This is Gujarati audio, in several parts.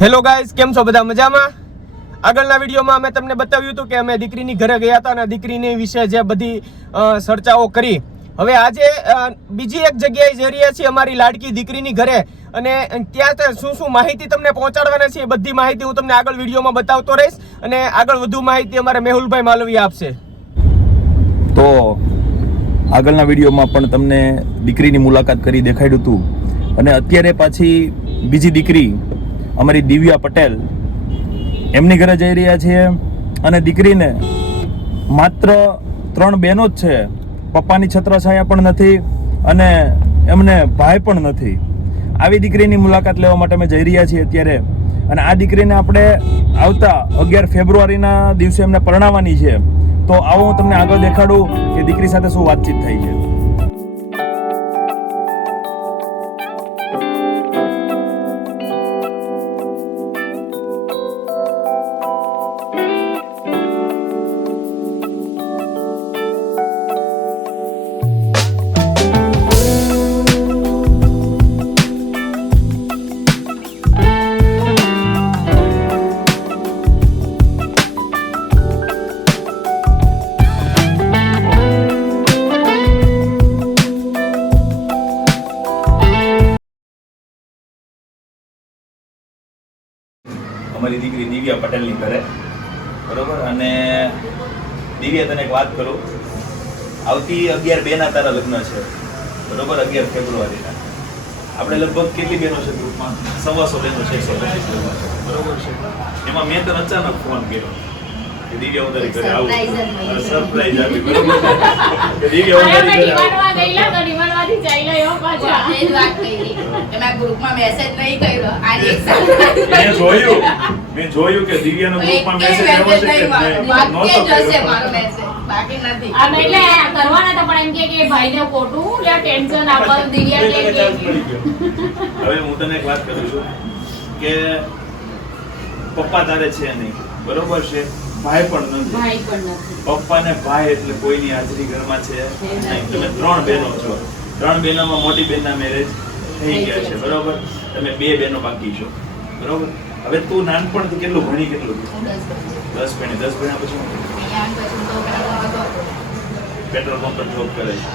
હેલો ગાઈઝ, કેમ છો બધા? મજામાં? આગળના વિડીયોમાં અમે તમને બતાવ્યું હતું કે અમે દીકરીની ઘરે ગયા હતા અને દીકરીની વિશે જે બધી ચર્ચાઓ કરી. હવે આજે બીજી એક જગ્યાએ જઈ રહ્યા છીએ અમારી લાડકી દીકરીની ઘરે, અને ત્યાં શું શું માહિતી તમને પહોંચાડવાના છે એ બધી માહિતી હું તમને આગળ વિડીયોમાં બતાવતો રહીશ, અને આગળ વધુ માહિતી અમારા મેહુલભાઈ માલવીયા આપશે. તો આગળના વિડીયોમાં પણ તમને દીકરીની મુલાકાત કરી દેખાડ્યું હતું, અને અત્યારે પાછી બીજી દીકરી અમારી દિવ્યા પટેલ એમની ઘરે જઈ રહ્યા છીએ. અને દીકરીને માત્ર 3 બહેનો જ છે, પપ્પાની છત્રછાયા પણ નથી અને એમને ભાઈ પણ નથી. આવી દીકરીની મુલાકાત લેવા માટે અમે જઈ રહ્યા છીએ અત્યારે. અને આ દીકરીને આપણે આવતા 11 ફેબ્રુઆરીના દિવસે એમને પરણાવવાની છે. તો આવો હું તમને આગળ દેખાડું કે દીકરી સાથે શું વાતચીત થઈ છે. અમારી દીકરી દિવ્યા પટેલની ઘરે, બરોબર. અને દિવ્યા, તને એક વાત કરું, આવતી 11/2 તારા લગ્ન છે, બરોબર, 11 ફેબ્રુઆરીના. આપણે લગભગ કેટલી બહેનો છે ગ્રુપમાં? 125 બહેનો છે, બરોબર છે. એમાં મેં તને અચાનક ફોન કર્યો કે દિવ્યા ઉધારી ઘરે આવું, સરપ્રાઈઝ આપી, બરોબર. કે દિવ્યા ઉધારી ઘરે મેં જોયું કે દિવ્યાનો ગ્રુપમાં મેસેજ આવ્યો છે કે નહોતો બાકી નથી. અમે એટલે કરવાના તો પણ એમ કે ભાઈને ખોટું લે ટેન્શન આપવાનું દિવ્યા કે હવે હું તને એક વાત કરું છું કે પપ્પા તારે છે નહીં, બરોબર છે, ભાઈ પણ નથી. પપ્પા ને ભાઈ એટલે કોઈની હાજરી ઘરમાં છે નહીં. તમે 3 બહેનો છો, 3 બહેનોમાં મોટી બહેનના મેરેજ થઈ ગયા છે, બરોબર. તમે 2 બહેનો બાકી છો, બરોબર. હવે તું નાનપણથી કેટલું ભણી? 10 ભણી. 10 ભણ્યા પછી પેટ્રોલ પંપ પર જોબ કરે છે.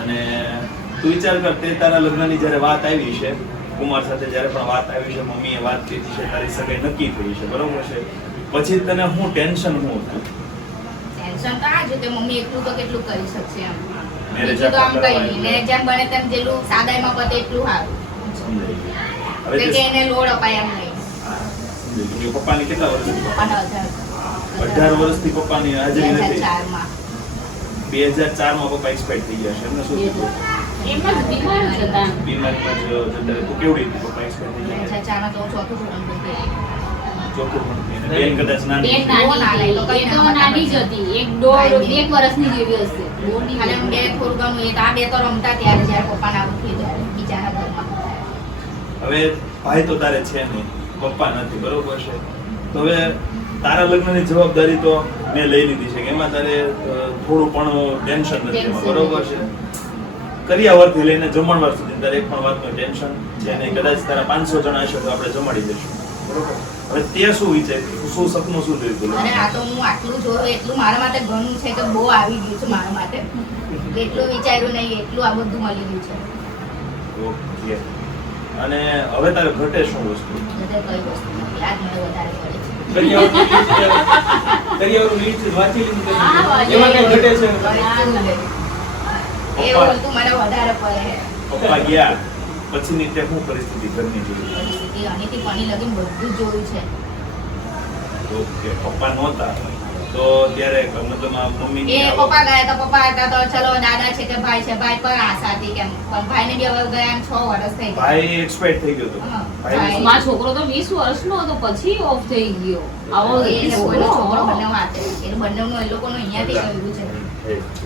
અને તું વિચાર કર, તે તારા લગ્નની જ્યારે વાત આવી છે, કુમાર સાથે જ્યારે પણ વાત આવી છે, મમ્મીએ વાત કરી છે, તારી સગાઈ નક્કી થઈ છે, બરોબર છે. પછી તને હું ટેન્શન હતું? ટેન્શન તો આ જ કે મમ્મી એકલું તો કેટલું કરી શકશે એમ. મેરેજ તો આમ કઈ ને જેમ બને તેમ જેટલું સાદાઈમાં પતે એટલું સારું. હવે કે એને લોડ અપાય એમ નહીં. પપ્પાની કેટલા વર્ષથી? પપ્પાના 18 વર્ષથી પપ્પાની હાજરી નથી. 2004માં 2004માં પપ્પા એક્સપાયર થઈ ગયા છે. એમને શું થયું? એમાં બીમાર જ હતા. બીમારીમાં જ જતા. તું કેવડી હતી પપ્પા એક્સપાયર થઈ ગયા? 2004માં તો ચોથું ધોરણ હતી. ચોથું ભણતી. અને બેન કદાચ નાની બેન નાની તો કઈ નાની જ હતી. 1 વર્ષની જેવી હશે. બોની ખાલી બે થોડું ઘણું એક આ બે તો રમતા ત્યારે જ્યારે પપ્પાને આવું થયું ત્યારે બીજાના ઘરમાં. હવે ભાઈ તો તારે છે નહીં, પપ્પા નથી, બરોબર છે. તો હવે તારા લગ્નની જવાબદારી તો મેં લઈ લીધી છે કે એમાં તારે થોડું પણ ટેન્શન નથી એમાં, બરોબર છે. કરિયાવરથી લઈને જમણવાર સુધી તારે એક પણ વાતનું ટેન્શન છે નહીં. કદાચ તારા 500 જણા હશે તો આપણે જમાડી દઈશું, બરોબર. હવે તે શું વિચાર્યું? શું સપનું શું જોયું? અરે આ તો હું આટલું જોયું એટલું મારા માટે ઘણું છે કે બહુ આવી ગયું છે મારા માટે. એટલું વિચાર્યું નહીં, એટલું આ બધું મળી ગયું છે. ઓકે. અને હવે તારે ઘટે શું વસ્તુ? કઈ વસ્તુ નથી, આજ મને વધારે પડે છે. કરિયાવરનું લિસ્ટ વાંચી લીધું, એમાં કઈ ઘટે છે? એ વસ્તુ મને વધારે પડે. પપ્પા ગયા પછીની તે શું પરિસ્થિતિ ઘરની જોઈ? પરિસ્થિતિ આનીથી પાણી લગીને બધું જોયું છે. ઓકે. પપ્પા નહોતા તો ત્યારે મતલબ મમ્મી એ પપ્પા ગયા તો પપ્પા હતા તો ચલો દાદા છે કે ભાઈ છે, ભાઈ પર આશા હતી કેમ પણ ભાઈને બી હવે ગયા 6 વર્ષ થઈ ગયા. ભાઈ એક્સપાયર થઈ ગયો હતો. ભાઈ મારો છોકરો તો 20 વર્ષનો હતો પછી ઓફ થઈ ગયો. આવો એ લોકોનો છોકરો બંને વાતે એ બંનેનો એ લોકોનો અહીંયાથી ગયું છે.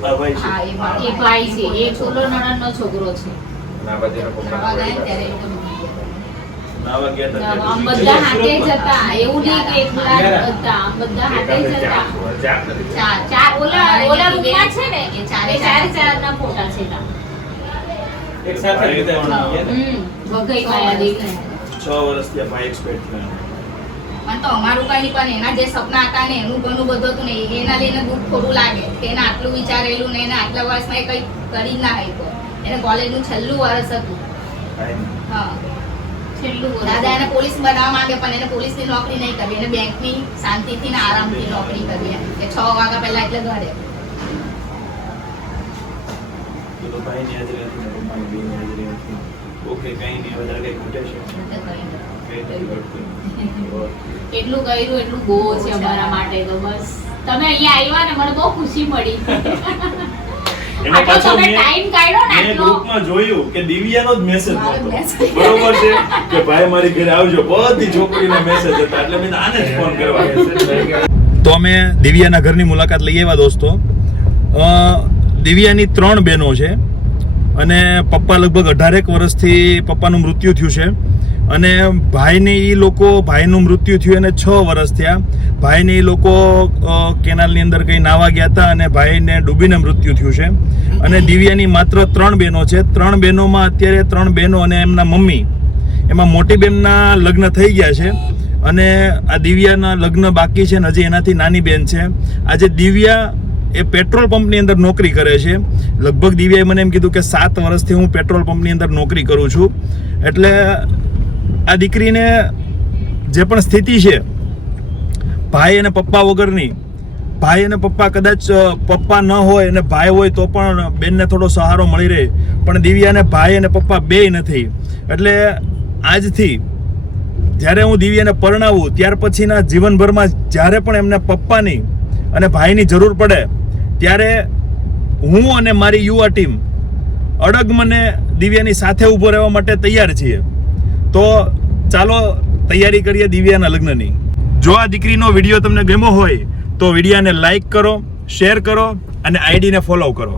આ ભાઈ છે. હા એ ભાઈ છે, એ છોકરો નણંદનો છોકરો છે. નવા ગયા ત્યારે એ લોકો ડૂબી ગયા. નાવા ગયા હતા આમ બધા હાથે જ હતા, એવું નહીં કે એકલા જ હતા, આમ બધા હાથે જ હતા. ચાર ઓલા રૂમમાં છે ને એ ચારે ના ફોટા છે. એક સાથે વઘઈ માયા દેવી 6 વર્ષથી આ ભાઈ એક્સપેક્ટ થયા. પણ તો અમારું કઈ નહીં, પણ એના જે સપના હતા ને એનું ઘણું બધું હતું ને એના લઈને દુઃખ થોડું લાગે કે એને આટલું વિચારેલું ને એને આટલા વર્ષમાં એ કંઈ કરી ના શક્યો. એને કોલેજનું છેલ્લું વર્ષ હતું. હા, છેલ્લું વર્ષ. દાદા એને પોલીસ બનાવવા માંગે પણ એને પોલીસની નોકરી નહીં કરવી, એને બેંકની શાંતિથી ને આરામથી નોકરી કરવી કે 6 વાગ્યા પહેલા એટલે ઘરે. તો ભાઈની હાજરી હતી ને પપ્પાની બેની હાજરી હતી. ઓકે, કઈ નહીં, વધારે કઈ ઘટે છે એટલું કર્યું એટલું બહુ છે અમારા માટે. તો બસ તમે અહીંયા આવ્યા ને મને બહુ ખુશી મળી. એમાં પાછો તમે ટાઈમ કાઢ્યો ને મેં આટલો. ગ્રુપમાં જોયું કે દિવ્યાનો જ મેસેજ મારો હતો. message. બરોબર છે કે ભાઈ મારી ઘરે આવજો, બધી છોકરીના મેસેજ હતા, એટલે મેં આને જ ફોન કરવા. તો અમે દિવ્યાના ઘરની મુલાકાત લઈ આવ્યા દોસ્તો. દિવ્યાની 3 બહેનો છે અને પપ્પા લગભગ 18 વર્ષથી પપ્પાનું મૃત્યુ થયું છે અને ભાઈનું મૃત્યુ થયું એને 6 વર્ષ થયા. ભાઈને એ લોકો કેનાલની અંદર કંઈ નાવા ગયા હતા અને ભાઈને ડૂબીને મૃત્યુ થયું છે. અને દિવ્યાની માત્ર 3 બહેનો છે. 3 બહેનોમાં અત્યારે 3 બહેનો અને એમના મમ્મી, એમાં મોટી બહેનના લગ્ન થઈ ગયા છે અને આ દિવ્યાના લગ્ન બાકી છે ને હજી એનાથી નાની બહેન છે. આજે દિવ્યા એ પેટ્રોલ પંપની અંદર નોકરી કરે છે. લગભગ દિવ્યાએ મને એમ કીધું કે 7 વર્ષથી હું પેટ્રોલ પંપની અંદર નોકરી કરું છું. એટલે આ દીકરીને જે પણ સ્થિતિ છે ભાઈ અને પપ્પા વગરની, ભાઈ અને પપ્પા કદાચ પપ્પા ન હોય અને ભાઈ હોય તો પણ બેનને થોડો સહારો મળી રહે, પણ દિવ્યાને ભાઈ અને પપ્પા બેય નથી. એટલે આજથી જ્યારે હું દિવ્યાને પરણાવું ત્યાર પછીના જીવનભરમાં જ્યારે પણ એમને પપ્પાની અને ભાઈની જરૂર પડે ત્યારે હું અને મારી યુવા ટીમ અડગ મને દિવ્યાની સાથે ઊભો રહેવા માટે તૈયાર છીએ. તો ચાલો તૈયારી કરીએ દિવ્યાના લગ્નની. જો આ દીકરીનો વિડીયો તમને ગમ્યો હોય તો વિડીયોને લાઈક કરો, શેર કરો અને આઈડીને ફોલો કરો.